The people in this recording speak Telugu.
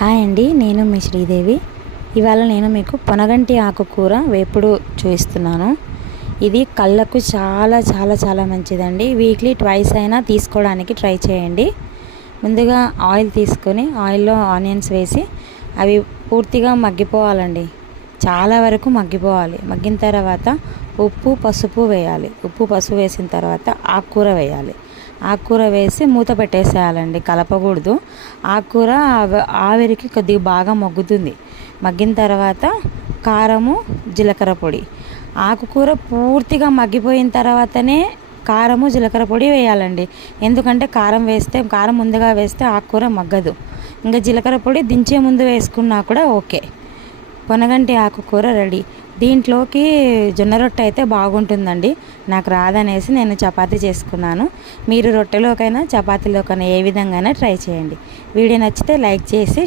హాయ్ అండి, నేను మీ శ్రీదేవి. ఇవాళ నేను మీకు పొనగంటి ఆకుకూర వేపుడు చూపిస్తున్నాను. ఇది కళ్ళకు చాలా చాలా చాలా మంచిదండి. వీక్లీ ట్వైస్ అయినా తీసుకోవడానికి ట్రై చేయండి. ముందుగా ఆయిల్ తీసుకొని ఆయిల్లో ఆనియన్స్ వేసి అవి పూర్తిగా మగ్గిపోవాలండి. చాలా వరకు మగ్గిపోవాలి. మగ్గిన తర్వాత ఉప్పు పసుపు వేయాలి. ఉప్పు పసుపు వేసిన తర్వాత ఆకుకూర వేయాలి. ఆకుకూర వేసి మూత పెట్టేసేయాలండి, కలపకూడదు. ఆకుకూర ఆవిరికి కొద్దిగా బాగా మగ్గుతుంది. మగ్గిన తర్వాత కారము జీలకర్ర పొడి. ఆకుకూర పూర్తిగా మగ్గిపోయిన తర్వాతనే కారము జీలకర్ర పొడి వేయాలండి. ఎందుకంటే కారం ముందుగా వేస్తే ఆకుకూర మగ్గదు. ఇంకా జీలకర్ర పొడి దించే ముందు వేసుకున్నా కూడా ఓకే. పొనగంటి ఆకుకూర రెడీ. దీంట్లోకి జొన్న రొట్టె అయితే బాగుంటుందండి. నాకు రాదనేసి నేను చపాతీ చేసుకున్నాను. మీరు రొట్టెలోకైనా చపాతీలోకైనా ఏ విధంగా ట్రై చేయండి. వీడియో నచ్చితే లైక్ చేసి